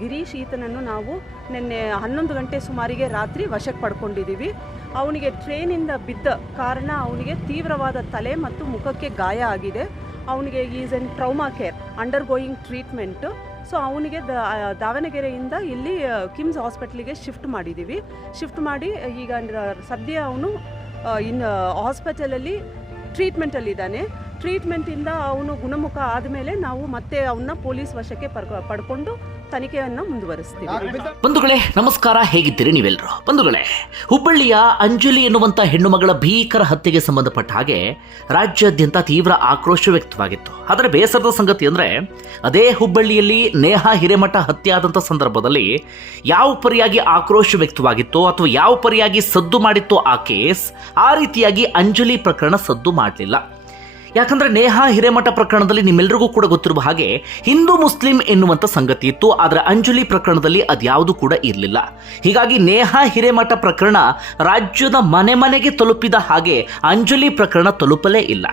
ಗಿರೀಶ್ ಈತನನ್ನು ನಾವು ನಿನ್ನೆ ಹನ್ನೊಂದು ಗಂಟೆ ಸುಮಾರಿಗೆ ರಾತ್ರಿ ವಶಕ್ಕೆ ಪಡ್ಕೊಂಡಿದ್ದೀವಿ. ಅವನಿಗೆ ಟ್ರೈನಿಂದ ಬಿದ್ದ ಕಾರಣ ಅವನಿಗೆ ತೀವ್ರವಾದ ತಲೆ ಮತ್ತು ಮುಖಕ್ಕೆ ಗಾಯ ಆಗಿದೆ. ಅವನಿಗೆ is in trauma care undergoing treatment so ಅವನಿಗೆ ದ ದಾವಣಗೆರೆಯಿಂದ ಇಲ್ಲಿ ಕಿಮ್ಸ್ ಹಾಸ್ಪಿಟ್ಲಿಗೆ ಶಿಫ್ಟ್ ಮಾಡಿದ್ದೀವಿ. ಶಿಫ್ಟ್ ಮಾಡಿ, ಈಗ ಸದ್ಯ ಅವನು ಇನ್ನು ಹಾಸ್ಪಿಟಲಲ್ಲಿ ಟ್ರೀಟ್ಮೆಂಟಲ್ಲಿದ್ದಾನೆ ಟ್ರೀಟ್ಮೆಂಟಿಂದ ಅವನು ಗುಣಮುಖ ಆದಮೇಲೆ ನಾವು ಮತ್ತೆ ಅವನ್ನ ಪೊಲೀಸ್ ವಶಕ್ಕೆ ಪಡ್ಕೊ, ಪಡ್ಕೊಂಡು ತನಿಖೆಯನ್ನು ಮುಂದುವರಿಸ್ತೀವಿ. ಬಂಧುಗಳೇ, ನಮಸ್ಕಾರ. ಹೇಗಿದ್ದೀರಿ ನೀವೆಲ್ಲರೂ ಬಂಧುಗಳೇ, ಹುಬ್ಬಳ್ಳಿಯ ಅಂಜಲಿ ಎನ್ನುವಂತ ಹೆಣ್ಣು ಮಗಳ ಭೀಕರ ಹತ್ಯೆಗೆ ಸಂಬಂಧಪಟ್ಟ ಹಾಗೆ ರಾಜ್ಯಾದ್ಯಂತ ತೀವ್ರ ಆಕ್ರೋಶ ವ್ಯಕ್ತವಾಗಿತ್ತು. ಆದರೆ ಬೇಸರದ ಸಂಗತಿ ಅಂದ್ರೆ, ಅದೇ ಹುಬ್ಬಳ್ಳಿಯಲ್ಲಿ ನೇಹಾ ಹಿರೇಮಠ ಹತ್ಯೆ ಆದಂಥ ಸಂದರ್ಭದಲ್ಲಿ ಯಾವ ಪರಿಯಾಗಿ ಆಕ್ರೋಶ ವ್ಯಕ್ತವಾಗಿತ್ತು ಅಥವಾ ಯಾವ ಪರಿಯಾಗಿ ಸದ್ದು ಮಾಡಿತ್ತು ಆ ಕೇಸ್ ಆ ರೀತಿಯಾಗಿ ಅಂಜಲಿ ಪ್ರಕರಣ ಸದ್ದು ಮಾಡಲಿಲ್ಲ. ಯಾಕಂದ್ರೆ ನೇಹಾ ಹಿರೇಮಠ ಪ್ರಕರಣದಲ್ಲಿ ನಿಮ್ಮೆಲ್ಲರಿಗೂ ಕೂಡ ಗೊತ್ತಿರುವ ಹಾಗೆ ಹಿಂದೂ ಮುಸ್ಲಿಂ ಎನ್ನುವಂತ ಸಂಗತಿ ಇತ್ತು, ಆದರೆ ಅಂಜಲಿ ಪ್ರಕರಣದಲ್ಲಿ ಅದ್ಯಾವುದು ಕೂಡ ಇರಲಿಲ್ಲ. ಹೀಗಾಗಿ ನೇಹಾ ಹಿರೇಮಠ ಪ್ರಕರಣ ರಾಜ್ಯದ ಮನೆ ಮನೆಗೆ ತಲುಪಿದ ಹಾಗೆ ಅಂಜಲಿ ಪ್ರಕರಣ ತಲುಪಲೇ ಇಲ್ಲ.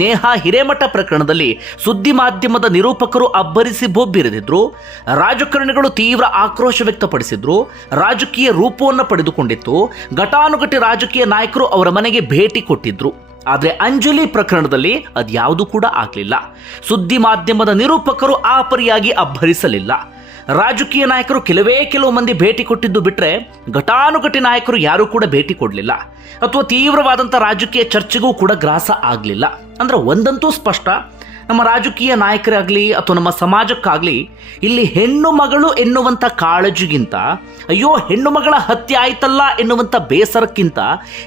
ನೇಹಾ ಹಿರೇಮಠ ಪ್ರಕರಣದಲ್ಲಿ ಸುದ್ದಿ ಮಾಧ್ಯಮದ ನಿರೂಪಕರು ಅಬ್ಬರಿಸಿ ಬೊಬ್ಬಿರಿದಿದ್ರು, ರಾಜಕಾರಣಿಗಳು ತೀವ್ರ ಆಕ್ರೋಶ ವ್ಯಕ್ತಪಡಿಸಿದ್ರು, ರಾಜಕೀಯ ರೂಪವನ್ನು ಪಡೆದುಕೊಂಡಿತ್ತು, ಘಟಾನುಘಟಿ ರಾಜಕೀಯ ನಾಯಕರು ಅವರ ಮನೆಗೆ ಭೇಟಿ ಕೊಟ್ಟಿದ್ರು. ಆದರೆ ಅಂಜಲಿ ಪ್ರಕರಣದಲ್ಲಿ ಅದ್ಯಾವುದು ಕೂಡ ಆಗಲಿಲ್ಲ. ಸುದ್ದಿ ಮಾಧ್ಯಮದ ನಿರೂಪಕರು ಆ ಪರಿಯಾಗಿ ಅಬ್ಬರಿಸಲಿಲ್ಲ. ರಾಜಕೀಯ ನಾಯಕರು ಕೆಲವೇ ಕೆಲವು ಮಂದಿ ಭೇಟಿ ಕೊಟ್ಟಿದ್ದು ಬಿಟ್ಟರೆ ಘಟಾನುಘಟಿ ನಾಯಕರು ಯಾರೂ ಕೂಡ ಭೇಟಿ ಕೊಡಲಿಲ್ಲ. ಅಥವಾ ತೀವ್ರವಾದಂಥ ರಾಜಕೀಯ ಚರ್ಚೆಗೂ ಕೂಡ ಗ್ರಾಸ ಆಗಲಿಲ್ಲ. ಅಂದ್ರೆ ಒಂದಂತೂ ಸ್ಪಷ್ಟ ನಮ್ಮ ರಾಜಕೀಯ ನಾಯಕರಾಗಲಿ ಅಥವಾ ನಮ್ಮ ಸಮಾಜಕ್ಕಾಗಲಿ, ಇಲ್ಲಿ ಹೆಣ್ಣು ಮಗಳು ಎನ್ನುವಂಥ ಕಾಳಜಿಗಿಂತ, ಅಯ್ಯೋ, ಹೆಣ್ಣು ಮಗಳ ಹತ್ಯೆ ಆಯ್ತಲ್ಲ ಎನ್ನುವಂಥ ಬೇಸರಕ್ಕಿಂತ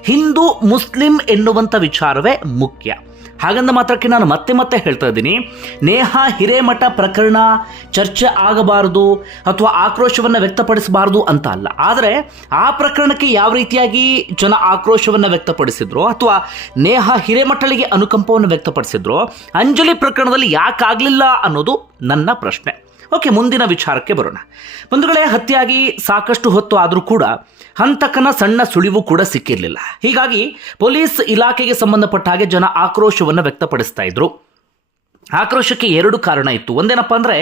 ಹಿಂದೂ ಮುಸ್ಲಿಂ ಎನ್ನುವಂಥ ವಿಚಾರವೇ ಮುಖ್ಯ. ಹಾಗಂದ ಮಾತ್ರಕ್ಕೆ ನಾನು ಮತ್ತೆ ಮತ್ತೆ ಹೇಳ್ತಾ ಇದ್ದೀನಿ. ನೇಹ ಹಿರೇಮಠ ಪ್ರಕರಣ ಚರ್ಚೆ ಆಗಬಾರದು ಅಥವಾ ಆಕ್ರೋಶವನ್ನು ವ್ಯಕ್ತಪಡಿಸಬಾರದು ಅಂತ ಅಲ್ಲ. ಆದರೆ ಆ ಪ್ರಕರಣಕ್ಕೆ ಯಾವ ರೀತಿಯಾಗಿ ಜನ ಆಕ್ರೋಶವನ್ನು ವ್ಯಕ್ತಪಡಿಸಿದ್ರು ಅಥವಾ ನೇಹ ಹಿರೇಮಠಳಿಗೆ ಅನುಕಂಪವನ್ನು ವ್ಯಕ್ತಪಡಿಸಿದ್ರು, ಅಂಜಲಿ ಪ್ರಕರಣದಲ್ಲಿ ಯಾಕಾಗಲಿಲ್ಲ ಅನ್ನೋದು ನನ್ನ ಪ್ರಶ್ನೆ. ಓಕೆ, ಮುಂದಿನ ವಿಚಾರಕ್ಕೆ ಬರೋಣ. ಬಂಧುಗಳೇ, ಹತ್ಯೆಯಾಗಿ ಸಾಕಷ್ಟು ಹೊತ್ತು ಆದರೂ ಕೂಡ ಹಂತಕನ ಸಣ್ಣ ಸುಳಿವು ಕೂಡ ಸಿಕ್ಕಿರಲಿಲ್ಲ. ಹೀಗಾಗಿ ಪೊಲೀಸ್ ಇಲಾಖೆಗೆ ಸಂಬಂಧಪಟ್ಟ ಹಾಗೆ ಜನ ಆಕ್ರೋಶವನ್ನು ವ್ಯಕ್ತಪಡಿಸ್ತಾ ಇದ್ರು. ಆಕ್ರೋಶಕ್ಕೆ ಎರಡು ಕಾರಣ ಇತ್ತು. ಒಂದೇನಪ್ಪ ಅಂದರೆ,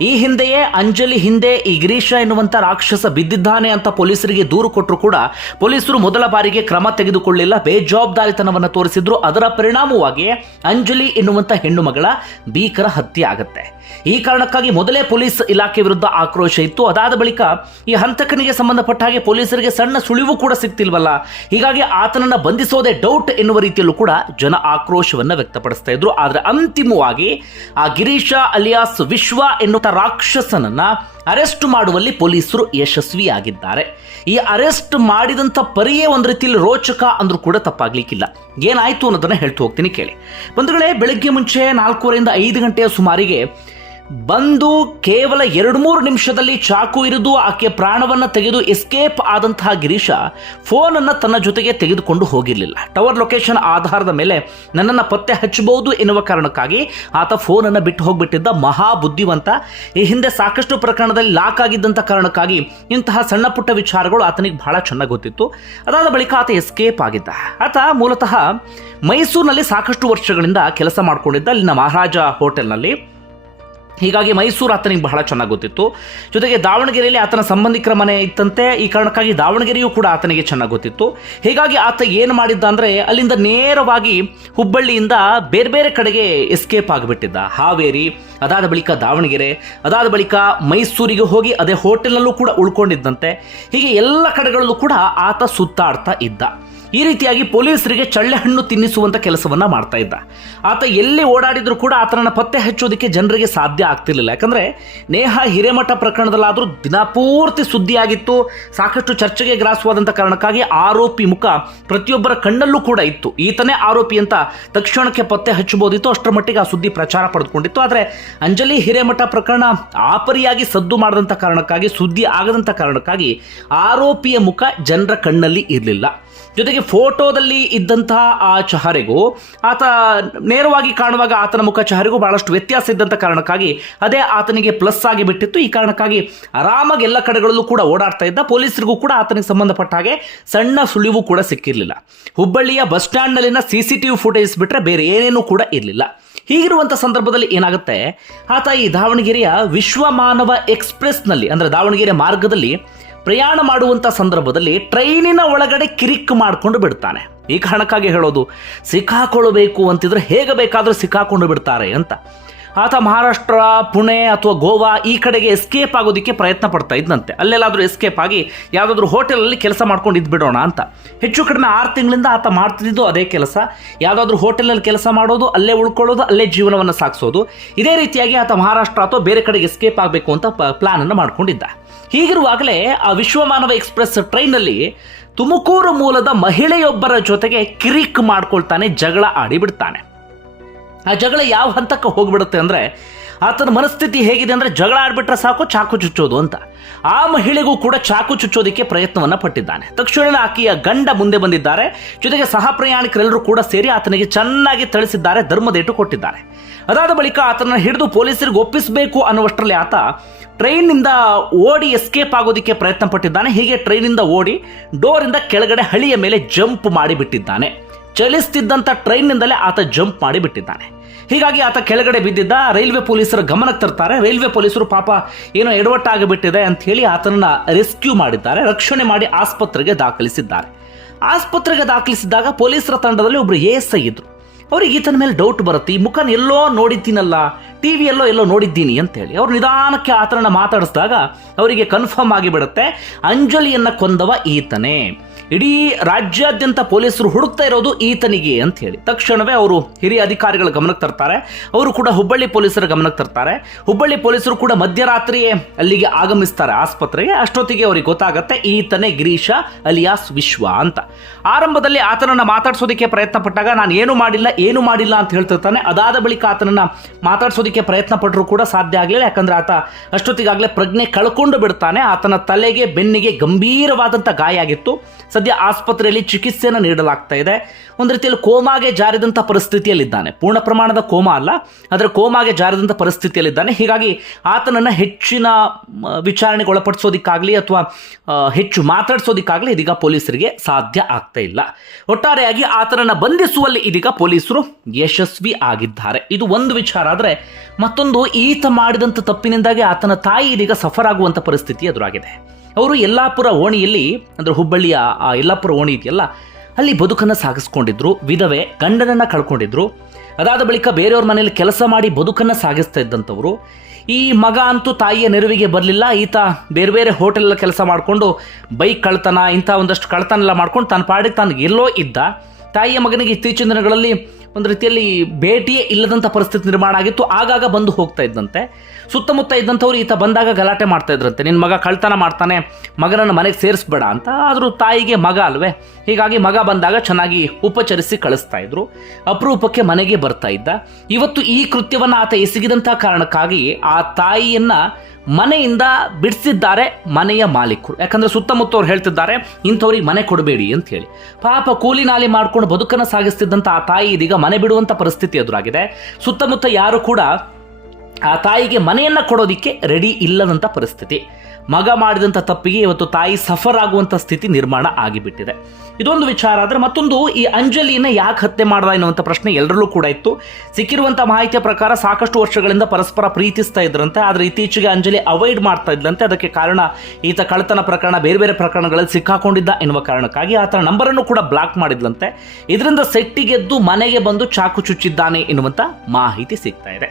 ಈ ಹಿಂದೆಯೇ ಅಂಜಲಿ ಹಿಂದೆ ಈ ಗಿರೀಶ ಎನ್ನುವಂತ ರಾಕ್ಷಸ ಬಿದ್ದಿದ್ದಾನೆ ಅಂತ ಪೊಲೀಸರಿಗೆ ದೂರು ಕೊಟ್ಟರು ಕೂಡ ಪೊಲೀಸರು ಮೊದಲ ಬಾರಿಗೆ ಕ್ರಮ ತೆಗೆದುಕೊಳ್ಳಿಲ್ಲ. ಬೇಜವಾಬ್ದಾರಿತನವನ್ನು ತೋರಿಸಿದ್ರು. ಅದರ ಪರಿಣಾಮವಾಗಿ ಅಂಜಲಿ ಎನ್ನುವಂತ ಹೆಣ್ಣು ಮಗಳ ಭೀಕರ ಹತ್ಯೆ ಆಗುತ್ತೆ. ಈ ಕಾರಣಕ್ಕಾಗಿ ಮೊದಲೇ ಪೊಲೀಸ್ ಇಲಾಖೆ ವಿರುದ್ಧ ಆಕ್ರೋಶ ಇತ್ತು. ಅದಾದ ಬಳಿಕ ಈ ಹಂತಕನಿಗೆ ಸಂಬಂಧಪಟ್ಟ ಹಾಗೆ ಪೊಲೀಸರಿಗೆ ಸಣ್ಣ ಸುಳಿವು ಕೂಡ ಸಿಗ್ತಿಲ್ವಲ್ಲ ಹೀಗಾಗಿ ಆತನನ್ನ ಬಂಧಿಸೋದೇ ಡೌಟ್ ಎನ್ನುವ ರೀತಿಯಲ್ಲೂ ಕೂಡ ಜನ ಆಕ್ರೋಶವನ್ನು ವ್ಯಕ್ತಪಡಿಸ್ತಾ ಇದ್ರು. ಆದ್ರೆ ಅಂತಿಮವಾಗಿ ಆ ಗಿರೀಶ ಅಲಿಯಾಸ್ ವಿಶ್ವ ಎನ್ನುವ ರಾಕ್ಷಸನನ್ನ ಅರೆಸ್ಟ್ ಮಾಡುವಲ್ಲಿ ಪೊಲೀಸರು ಯಶಸ್ವಿಯಾಗಿದ್ದಾರೆ. ಈ ಅರೆಸ್ಟ್ ಮಾಡಿದಂಥ ಪರಿಯೇ ಒಂದು ರೀತಿಯಲ್ಲಿ ರೋಚಕ ಅಂದ್ರೂ ಕೂಡ ತಪ್ಪಾಗ್ಲಿಕ್ಕಿಲ್ಲ. ಏನಾಯ್ತು ಅನ್ನೋದನ್ನ ಹೇಳ್ತು ಹೋಗ್ತೀನಿ ಕೇಳಿ. ಬಂಧುಗಳೇ, ಬೆಳಗ್ಗೆ ಮುಂಚೆ ನಾಲ್ಕೂವರೆಯಿಂದ ಐದು ಗಂಟೆಯ ಸುಮಾರಿಗೆ ಬಂದು ಕೇವಲ ಎರಡು ಮೂರು ನಿಮಿಷದಲ್ಲಿ ಚಾಕು ಇರಿದು ಆಕೆ ಪ್ರಾಣವನ್ನ ತೆಗೆದು ಎಸ್ಕೇಪ್ ಆದಂತಹ ಗಿರೀಶ ಫೋನನ್ನು ತನ್ನ ಜೊತೆಗೆ ತೆಗೆದುಕೊಂಡು ಹೋಗಿರಲಿಲ್ಲ. ಟವರ್ ಲೊಕೇಶನ್ ಆಧಾರದ ಮೇಲೆ ನನ್ನನ್ನು ಪತ್ತೆ ಹಚ್ಚಬಹುದು ಎನ್ನುವ ಕಾರಣಕ್ಕಾಗಿ ಆತ ಫೋನನ್ನು ಬಿಟ್ಟು ಹೋಗ್ಬಿಟ್ಟಿದ್ದ ಮಹಾ ಬುದ್ಧಿವಂತ ಈ ಹಿಂದೆ ಸಾಕಷ್ಟು ಪ್ರಕರಣದಲ್ಲಿ ಲಾಕ್ ಆಗಿದ್ದಂಥ ಕಾರಣಕ್ಕಾಗಿ ಇಂತಹ ಸಣ್ಣ ಪುಟ್ಟ ವಿಚಾರಗಳು ಆತನಿಗೆ ಬಹಳ ಚೆನ್ನಾಗಿ ಗೊತ್ತಿತ್ತು. ಅದಾದ ಬಳಿಕ ಆತ ಎಸ್ಕೇಪ್ ಆಗಿದ್ದ. ಆತ ಮೂಲತಃ ಮೈಸೂರಿನಲ್ಲಿ ಸಾಕಷ್ಟು ವರ್ಷಗಳಿಂದ ಕೆಲಸ ಮಾಡಿಕೊಂಡಿದ್ದ ಅಲ್ಲಿನ ಮಹಾರಾಜ ಹೋಟೆಲ್ನಲ್ಲಿ ಹೀಗಾಗಿ ಮೈಸೂರು ಆತನಿಗೆ ಬಹಳ ಚೆನ್ನಾಗಿ ಗೊತ್ತಿತ್ತು. ಜೊತೆಗೆ ದಾವಣಗೆರೆಯಲ್ಲಿ ಆತನ ಸಂಬಂಧಿಕರ ಮನೆ ಇತ್ತಂತೆ. ಈ ಕಾರಣಕ್ಕಾಗಿ ದಾವಣಗೆರೆಯೂ ಕೂಡ ಆತನಿಗೆ ಚೆನ್ನಾಗಿ ಗೊತ್ತಿತ್ತು. ಹೀಗಾಗಿ ಆತ ಏನು ಮಾಡಿದ್ದ ಅಂದರೆ ಅಲ್ಲಿಂದ ನೇರವಾಗಿ ಹುಬ್ಬಳ್ಳಿಯಿಂದ ಬೇರೆ ಬೇರೆ ಕಡೆಗೆ ಎಸ್ಕೇಪ್ ಆಗಿಬಿಟ್ಟಿದ್ದ. ಹಾವೇರಿ, ಅದಾದ ಬಳಿಕ ದಾವಣಗೆರೆ, ಅದಾದ ಬಳಿಕ ಮೈಸೂರಿಗೆ ಹೋಗಿ ಅದೇ ಹೋಟೆಲ್ನಲ್ಲೂ ಕೂಡ ಉಳ್ಕೊಂಡಿದ್ದಂತೆ. ಹೀಗೆ ಎಲ್ಲ ಕಡೆಗಳಲ್ಲೂ ಕೂಡ ಆತ ಸುತ್ತಾಡ್ತಾ ಇದ್ದ. ಈ ರೀತಿಯಾಗಿ ಪೊಲೀಸರಿಗೆ ಚಳ್ಳೆ ಹಣ್ಣು ತಿನ್ನಿಸುವಂತ ಕೆಲಸವನ್ನ ಮಾಡ್ತಾ ಇದ್ದ. ಆತ ಎಲ್ಲಿ ಓಡಾಡಿದ್ರು ಕೂಡ ಆತನನ್ನ ಪತ್ತೆ ಹಚ್ಚೋದಕ್ಕೆ ಜನರಿಗೆ ಸಾಧ್ಯ ಆಗ್ತಿರ್ಲಿಲ್ಲ. ಯಾಕಂದ್ರೆ ನೇಹ ಹಿರೇಮಠ ಪ್ರಕರಣದಲ್ಲಾದರೂ ದಿನಪೂರ್ತಿ ಸುದ್ದಿಯಾಗಿತ್ತು. ಸಾಕಷ್ಟು ಚರ್ಚೆಗೆ ಗ್ರಾಸವಾದಂತ ಕಾರಣಕ್ಕಾಗಿ ಆರೋಪಿ ಮುಖ ಪ್ರತಿಯೊಬ್ಬರ ಕಣ್ಣಲ್ಲೂ ಕೂಡ ಇತ್ತು. ಈತನೇ ಆರೋಪಿ ಅಂತ ತಕ್ಷಣಕ್ಕೆ ಪತ್ತೆ ಹಚ್ಚಬಹುದಿತ್ತು. ಅಷ್ಟರ ಮಟ್ಟಿಗೆ ಆ ಸುದ್ದಿ ಪ್ರಚಾರ ಪಡೆದುಕೊಂಡಿತ್ತು. ಆದರೆ ಅಂಜಲಿ ಹಿರೇಮಠ ಪ್ರಕರಣ ಆಪರಿಯಾಗಿ ಸದ್ದು ಮಾಡದಂತ ಕಾರಣಕ್ಕಾಗಿ, ಸುದ್ದಿ ಆಗದಂತ ಕಾರಣಕ್ಕಾಗಿ ಆರೋಪಿಯ ಮುಖ ಜನರ ಕಣ್ಣಲ್ಲಿ ಇರಲಿಲ್ಲ. ಜೊತೆಗೆ ಫೋಟೋದಲ್ಲಿ ಇದ್ದಂತಹ ಆ ಚಹರೆಗೂ ಆತ ನೇರವಾಗಿ ಕಾಣುವಾಗ ಆತನ ಮುಖ ಚಹರೆಗೂ ಬಹಳಷ್ಟು ವ್ಯತ್ಯಾಸ ಇದ್ದಂಥ ಕಾರಣಕ್ಕಾಗಿ ಅದೇ ಆತನಿಗೆ ಪ್ಲಸ್ ಆಗಿ ಬಿಟ್ಟಿತ್ತು. ಈ ಕಾರಣಕ್ಕಾಗಿ ಆರಾಮಾಗಿ ಎಲ್ಲ ಕಡೆಗಳಲ್ಲೂ ಕೂಡ ಓಡಾಡ್ತಾ ಇದ್ದ. ಪೊಲೀಸರಿಗೂ ಕೂಡ ಆತನಿಗೆ ಸಂಬಂಧಪಟ್ಟ ಹಾಗೆ ಸಣ್ಣ ಸುಳಿವು ಕೂಡ ಸಿಕ್ಕಿರಲಿಲ್ಲ. ಹುಬ್ಬಳ್ಳಿಯ bus ಸ್ಟ್ಯಾಂಡ್ನಲ್ಲಿನ C C T V footage ಬಿಟ್ಟರೆ ಬೇರೆ ಏನೇನೂ ಕೂಡ ಇರಲಿಲ್ಲ. ಹೀಗಿರುವಂಥ ಸಂದರ್ಭದಲ್ಲಿ ಏನಾಗುತ್ತೆ? ಆತ ಈ ದಾವಣಗೆರೆಯ ವಿಶ್ವ ಮಾನವ ಎಕ್ಸ್ಪ್ರೆಸ್ನಲ್ಲಿ ಅಂದರೆ ದಾವಣಗೆರೆ ಮಾರ್ಗದಲ್ಲಿ ಪ್ರಯಾಣ ಮಾಡುವಂಥ ಸಂದರ್ಭದಲ್ಲಿ ಟ್ರೈನಿನ ಒಳಗಡೆ ಕಿರಿಕ್ ಮಾಡಿಕೊಂಡು ಬಿಡ್ತಾನೆ. ಈ ಕಾರಣಕ್ಕಾಗಿ ಹೇಳೋದು, ಸಿಕ್ಕಾಕೊಳ್ಳಬೇಕು ಅಂತಿದ್ರೆ ಹೇಗೆ ಬೇಕಾದರೂ ಸಿಕ್ಕಾಕೊಂಡು ಬಿಡ್ತಾರೆ ಅಂತ. ಆತ ಮಹಾರಾಷ್ಟ್ರ, ಪುಣೆ ಅಥವಾ ಗೋವಾ ಈ ಕಡೆಗೆ ಎಸ್ಕೇಪ್ ಆಗೋದಕ್ಕೆ ಪ್ರಯತ್ನ ಪಡ್ತಾ ಇದ್ದಂತೆ ಅಲ್ಲೆಲ್ಲಾದರೂ ಎಸ್ಕೇಪ್ ಆಗಿ ಯಾವುದಾದ್ರೂ ಹೋಟೆಲಲ್ಲಿ ಕೆಲಸ ಮಾಡ್ಕೊಂಡು ಇದ್ಬಿಡೋಣ ಅಂತ. ಹೆಚ್ಚು ಕಡಿಮೆ ಆರು ತಿಂಗಳಿಂದ ಆತ ಮಾಡ್ತಿದ್ದು ಅದೇ ಕೆಲಸ. ಯಾವುದಾದ್ರೂ ಹೋಟೆಲಲ್ಲಿ ಕೆಲಸ ಮಾಡೋದು, ಅಲ್ಲೇ ಉಳ್ಕೊಳ್ಳೋದು, ಅಲ್ಲೇ ಜೀವನವನ್ನು ಸಾಗಿಸೋದು. ಇದೇ ರೀತಿಯಾಗಿ ಆತ ಮಹಾರಾಷ್ಟ್ರ ಅಥವಾ ಬೇರೆ ಕಡೆಗೆ ಎಸ್ಕೇಪ್ ಆಗಬೇಕು ಅಂತ ಪ್ಲಾನನ್ನು ಮಾಡ್ಕೊಂಡಿದ್ದ. ಹೀಗಿರುವಾಗಲೇ ಆ ವಿಶ್ವಮಾನವ ಎಕ್ಸ್ಪ್ರೆಸ್ ಟ್ರೈನಲ್ಲಿ ತುಮಕೂರು ಮೂಲದ ಮಹಿಳೆಯೊಬ್ಬರ ಜೊತೆಗೆ ಕಿರಿಕ್ ಮಾಡ್ಕೊಳ್ತಾನೆ, ಜಗಳ ಆಡಿಬಿಡ್ತಾನೆ ಆ ಜಗಳ ಯಾವ ಹಂತಕ್ಕೆ ಹೋಗಿಬಿಡುತ್ತೆ ಅಂದರೆ ಆತನ ಮನಸ್ಥಿತಿ ಹೇಗಿದೆ ಅಂದರೆ ಜಗಳ ಆಡ್ಬಿಟ್ರೆ ಸಾಕು, ಚಾಕು ಚುಚ್ಚೋದು ಅಂತ. ಆ ಮಹಿಳೆಗೂ ಕೂಡ ಚಾಕು ಚುಚ್ಚೋದಕ್ಕೆ ಪ್ರಯತ್ನವನ್ನು ಪಟ್ಟಿದ್ದಾನೆ. ತಕ್ಷಣ ಆಕೆಯ ಗಂಡ ಮುಂದೆ ಬಂದಿದ್ದಾರೆ. ಜೊತೆಗೆ ಸಹ ಪ್ರಯಾಣಿಕರೆಲ್ಲರೂ ಕೂಡ ಸೇರಿ ಆತನಿಗೆ ಚೆನ್ನಾಗಿ ಥಳಿಸಿದ್ದಾರೆ, ಧರ್ಮದೇಟು ಕೊಟ್ಟಿದ್ದಾರೆ. ಅದಾದ ಬಳಿಕ ಆತನ ಹಿಡಿದು ಪೊಲೀಸರಿಗೆ ಒಪ್ಪಿಸಬೇಕು ಅನ್ನುವಷ್ಟರಲ್ಲಿ ಆತ ಟ್ರೈನಿಂದ ಓಡಿ ಎಸ್ಕೇಪ್ ಆಗೋದಕ್ಕೆ ಪ್ರಯತ್ನ ಪಟ್ಟಿದ್ದಾನೆ. ಹೀಗೆ ಟ್ರೈನಿಂದ ಓಡಿ ಡೋರಿಂದ ಕೆಳಗಡೆ ಹಳಿಯ ಮೇಲೆ ಜಂಪ್ ಮಾಡಿಬಿಟ್ಟಿದ್ದಾನೆ. ಚಲಿಸ್ತಿದ್ದಂಥ ಟ್ರೈನ್ನಿಂದಲೇ ಆತ ಜಂಪ್ ಮಾಡಿ ಬಿಟ್ಟಿದ್ದಾನೆ ಹೀಗಾಗಿ ಆತ ಕೆಳಗಡೆ ಬಿದ್ದಿದ್ದ ರೈಲ್ವೆ ಪೊಲೀಸರ ಗಮನಕ್ಕೆ ತರ್ತಾರೆ. ರೈಲ್ವೆ ಪೊಲೀಸರು ಪಾಪ ಏನೋ ಎಡವಟ್ಟಾಗಿಬಿಟ್ಟಿದೆ ಅಂತ ಹೇಳಿ ಆತನನ್ನ ರೆಸ್ಕ್ಯೂ ಮಾಡಿದ್ದಾರೆ. ರಕ್ಷಣೆ ಮಾಡಿ ಆಸ್ಪತ್ರೆಗೆ ದಾಖಲಿಸಿದ್ದಾರೆ. ಆಸ್ಪತ್ರೆಗೆ ದಾಖಲಿಸಿದಾಗ ಪೊಲೀಸರ ತಂಡದಲ್ಲಿ ಒಬ್ರು ಎಸ್ ಐ ಇದ್ರು. ಅವ್ರಿಗೆ ಈತನ ಮೇಲೆ ಡೌಟ್ ಬರುತ್ತೆ, ಈ ಮುಖನ ಎಲ್ಲೋ ನೋಡಿದ್ದೀನಲ್ಲ ಟಿ ಎಲ್ಲೋ ಎಲ್ಲೋ ನೋಡಿದ್ದೀನಿ ಅಂತೇಳಿ. ಅವ್ರು ನಿಧಾನಕ್ಕೆ ಆತನನ್ನ ಮಾತಾಡಿಸಿದಾಗ ಅವರಿಗೆ ಕನ್ಫರ್ಮ್ ಆಗಿಬಿಡುತ್ತೆ, ಅಂಜಲಿಯನ್ನು ಕೊಂದವ ಈತನೇ. ಇಡೀ ರಾಜ್ಯಾದ್ಯಂತ ಪೊಲೀಸರು ಹುಡುಕ್ತಾ ಇರೋದು ಈತನಿಗೆ ಅಂತ ಹೇಳಿ ತಕ್ಷಣವೇ ಅವರು ಹಿರಿಯ ಅಧಿಕಾರಿಗಳ ಗಮನಕ್ಕೆ ತರ್ತಾರೆ, ಅವರು ಕೂಡ ಹುಬ್ಬಳ್ಳಿ ಪೊಲೀಸರ ಗಮನಕ್ಕೆ ತರ್ತಾರೆ. ಹುಬ್ಬಳ್ಳಿ ಪೊಲೀಸರು ಕೂಡ ಮಧ್ಯರಾತ್ರಿಯೇ ಅಲ್ಲಿಗೆ ಆಗಮಿಸ್ತಾರೆ ಆಸ್ಪತ್ರೆಗೆ. ಅಷ್ಟೊತ್ತಿಗೆ ಅವರಿಗೆ ಗೊತ್ತಾಗತ್ತೆ, ಈತನೇ ಗಿರೀಶ ಅಲಿಯಾಸ್ ವಿಶ್ವ ಅಂತ. ಆರಂಭದಲ್ಲಿ ಆತನನ್ನು ಮಾತಾಡಿಸೋದಕ್ಕೆ ಪ್ರಯತ್ನ ಪಟ್ಟಾಗ ನಾನು ಏನು ಮಾಡಿಲ್ಲ ಏನು ಮಾಡಿಲ್ಲ ಅಂತ ಹೇಳ್ತಿರ್ತಾನೆ ಅದಾದ ಬಳಿಕ ಆತನನ್ನ ಮಾತಾಡ್ಸೋದಕ್ಕೆ ಪ್ರಯತ್ನ ಪಟ್ಟರು ಕೂಡ ಸಾಧ್ಯ ಆಗಲಿಲ್ಲ. ಯಾಕಂದ್ರೆ ಆತ ಅಷ್ಟೊತ್ತಿಗಾಗಲೇ ಪ್ರಜ್ಞೆ ಕಳ್ಕೊಂಡು ಬಿಡ್ತಾನೆ. ಆತನ ತಲೆಗೆ, ಬೆನ್ನಿಗೆ ಗಂಭೀರವಾದಂಥ ಗಾಯ ಆಗಿತ್ತು. ಸದ್ಯ ಆಸ್ಪತ್ರೆಯಲ್ಲಿ ಚಿಕಿತ್ಸೆಯನ್ನು ನೀಡಲಾಗ್ತಾ ಇದೆ. ಒಂದು ರೀತಿಯಲ್ಲಿ ಕೋಮಾಗೆ ಜಾರಿದಂಥ ಪರಿಸ್ಥಿತಿಯಲ್ಲಿದ್ದಾನೆ. ಪೂರ್ಣ ಪ್ರಮಾಣದ ಕೋಮಾ ಅಲ್ಲ, ಆದರೆ ಕೋಮಾಗೆ ಜಾರಿದಂಥ ಪರಿಸ್ಥಿತಿಯಲ್ಲಿದ್ದಾನೆ. ಹೀಗಾಗಿ ಆತನನ್ನು ಹೆಚ್ಚಿನ ವಿಚಾರಣೆಗೆ ಒಳಪಡಿಸೋದಕ್ಕಾಗಲಿ ಅಥವಾ ಹೆಚ್ಚು ಮಾತಾಡಿಸೋದಕ್ಕಾಗಲಿ ಇದೀಗ ಪೊಲೀಸರಿಗೆ ಸಾಧ್ಯ ಆಗ್ತಾ ಇಲ್ಲ. ಒಟ್ಟಾರೆಯಾಗಿ ಆತನನ್ನು ಬಂಧಿಸುವಲ್ಲಿ ಇದೀಗ ಪೊಲೀಸರು ಯಶಸ್ವಿ ಆಗಿದ್ದಾರೆ. ಇದು ಒಂದು ವಿಚಾರ, ಆದರೆ ಮತ್ತೊಂದು ಈತ ಮಾಡಿದಂಥ ತಪ್ಪಿನಿಂದಾಗಿ ಆತನ ತಾಯಿ ಇದೀಗ ಸಫರ್ ಆಗುವಂಥ ಪರಿಸ್ಥಿತಿ ಎದುರಾಗಿದೆ. ಅವರು ಯಲ್ಲಾಪುರ ಓಣಿಯಲ್ಲಿ, ಅಂದರೆ ಹುಬ್ಬಳ್ಳಿಯ, ಆ ಯಲ್ಲಾಪುರ ಓಣಿ ಇದೆಯಲ್ಲ, ಅಲ್ಲಿ ಬದುಕನ್ನು ಸಾಗಿಸ್ಕೊಂಡಿದ್ರು. ವಿಧವೆ, ಗಂಡನನ್ನು ಕಳ್ಕೊಂಡಿದ್ರು. ಅದಾದ ಬಳಿಕ ಬೇರೆಯವ್ರ ಮನೆಯಲ್ಲಿ ಕೆಲಸ ಮಾಡಿ ಬದುಕನ್ನು ಸಾಗಿಸ್ತಾ ಇದ್ದಂಥವ್ರು. ಈ ಮಗ ಅಂತೂ ತಾಯಿಯ ನೆರವಿಗೆ ಬರಲಿಲ್ಲ. ಈತ ಬೇರೆ ಬೇರೆ ಹೋಟೆಲ್ ಕೆಲಸ ಮಾಡಿಕೊಂಡು ಬೈಕ್ ಕಳ್ತನ, ಇಂಥ ಒಂದಷ್ಟು ಕಳ್ತಾನೆಲ್ಲ ಮಾಡ್ಕೊಂಡು ತನ್ನ ಪಾಡಿಗೆ ತಾನು ಎಲ್ಲೋ ಇದ್ದ. ತಾಯಿಯ ಮಗನಿಗೆ ಇತ್ತೀಚಿನ ದಿನಗಳಲ್ಲಿ ಒಂದು ರೀತಿಯಲ್ಲಿ ಭೇಟಿಯೇ ಇಲ್ಲದಂಥ ಪರಿಸ್ಥಿತಿ ನಿರ್ಮಾಣ ಆಗಿತ್ತು. ಆಗಾಗ ಬಂದು ಹೋಗ್ತಾ ಇದ್ದಂತೆ. ಸುತ್ತಮುತ್ತ ಇದ್ದಂಥವ್ರು ಈತ ಬಂದಾಗ ಗಲಾಟೆ ಮಾಡ್ತಾ ಇದ್ರಂತೆ. ನಿನ್ನ ಮಗ ಕಳ್ತನ ಮಾಡ್ತಾನೆ, ಮಗನನ್ನು ಮನೆಗೆ ಸೇರಿಸ್ಬೇಡ ಅಂತ. ಆದರೂ ತಾಯಿಗೆ ಮಗ ಅಲ್ವೇ? ಹೀಗಾಗಿ ಮಗ ಬಂದಾಗ ಚೆನ್ನಾಗಿ ಉಪಚರಿಸಿ ಕಳಿಸ್ತಾ ಇದ್ರು. ಅಪರೂಪಕ್ಕೆ ಮನೆಗೆ ಬರ್ತಾ ಇದ್ದ. ಇವತ್ತು ಈ ಕೃತ್ಯವನ್ನು ಆತ ಎಸಗಿದಂಥ ಕಾರಣಕ್ಕಾಗಿ ಆ ತಾಯಿಯನ್ನ ಮನೆಯಿಂದ ಬಿಡಿಸಿದ್ದಾರೆ ಮನೆಯ ಮಾಲೀಕರು. ಯಾಕಂದ್ರೆ ಸುತ್ತಮುತ್ತ ಅವ್ರು ಹೇಳ್ತಿದ್ದಾರೆ, ಇಂಥವ್ರಿಗೆ ಮನೆ ಕೊಡಬೇಡಿ ಅಂತ ಹೇಳಿ ಪಾಪ ಕೂಲಿ ನಾಲಿ ಮಾಡ್ಕೊಂಡು ಬದುಕನ್ನು ಸಾಗಿಸ್ತಿದ್ದಂಥ ಆ ತಾಯಿ ಇದೀಗ ಮನೆ ಬಿಡುವಂಥ ಪರಿಸ್ಥಿತಿ ಎದುರಾಗಿದೆ. ಸುತ್ತಮುತ್ತ ಯಾರು ಕೂಡ ಆ ತಾಯಿಗೆ ಮನೆಯನ್ನು ಕೊಡೋದಕ್ಕೆ ರೆಡಿ ಇಲ್ಲದಂಥ ಪರಿಸ್ಥಿತಿ. ಮಗ ಮಾಡಿದಂಥ ತಪ್ಪಿಗೆ ಇವತ್ತು ತಾಯಿ ಸಫರ್ ಆಗುವಂಥ ಸ್ಥಿತಿ ನಿರ್ಮಾಣ ಆಗಿಬಿಟ್ಟಿದೆ. ಇದೊಂದು ವಿಚಾರ, ಆದರೆ ಮತ್ತೊಂದು ಈ ಅಂಜಲಿನ ಯಾಕೆ ಹತ್ಯೆ ಮಾಡ್ದ ಎನ್ನುವಂಥ ಪ್ರಶ್ನೆ ಎಲ್ಲರಲ್ಲೂ ಕೂಡ ಇತ್ತು. ಸಿಕ್ಕಿರುವಂಥ ಮಾಹಿತಿಯ ಪ್ರಕಾರ ಸಾಕಷ್ಟು ವರ್ಷಗಳಿಂದ ಪರಸ್ಪರ ಪ್ರೀತಿಸ್ತಾ ಇದ್ರಂತೆ, ಆದರೆ ಇತ್ತೀಚೆಗೆ ಅಂಜಲಿ ಅವಾಯ್ಡ್ ಮಾಡ್ತಾ ಇದ್ದಂತೆ ಅದಕ್ಕೆ ಕಾರಣ ಈತ ಕಳ್ಳತನ ಪ್ರಕರಣ, ಬೇರೆ ಬೇರೆ ಪ್ರಕರಣಗಳಲ್ಲಿ ಸಿಕ್ಕಾಕೊಂಡಿದ್ದ ಎನ್ನುವ ಕಾರಣಕ್ಕಾಗಿ ಆತನ ನಂಬರನ್ನು ಕೂಡ ಬ್ಲಾಕ್ ಮಾಡಿದ್ಲಂತೆ. ಇದರಿಂದ ಸೆಟ್ಟಿಗೆದ್ದು ಮನೆಗೆ ಬಂದು ಚಾಕು ಚುಚ್ಚಿದ್ದಾನೆ ಎನ್ನುವಂಥ ಮಾಹಿತಿ ಸಿಗ್ತಾ ಇದೆ.